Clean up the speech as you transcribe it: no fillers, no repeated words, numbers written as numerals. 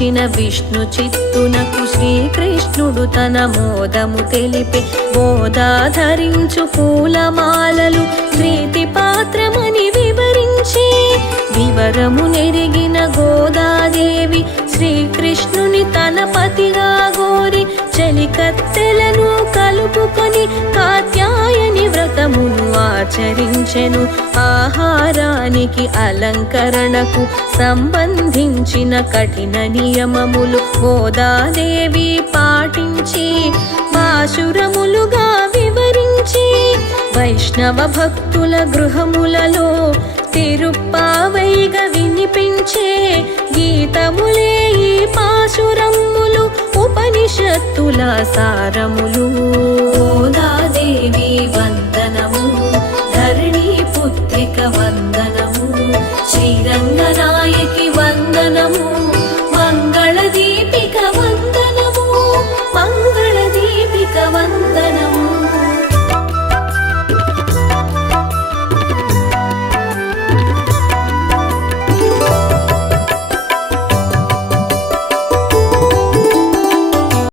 మెచ్చిన విష్ణు చిత్తునకు శ్రీకృష్ణుడు తన మోదము తెలిపే. గోదా ధరించు పూలమాలలు ప్రీతి పాత్రమని వివరించే. వివరము నెరిగిన గోదాదేవి శ్రీకృష్ణుని తన పతిగా గోరి చలికత్తెలను కలుపుకొని కాత్యాయని వ్రతమును ఆచరించెను. ఆహారానికి అలంకరణకు సంబంధించిన కఠిన నియమములు గోదాదేవి పాటించి పాశురములుగా వివరించి వైష్ణవ భక్తుల గృహములలో తిరుప్పావైగా వినిపించే. గీతములే ఈ పాశురములు ఉపనిషత్తుల సారములు. గోదా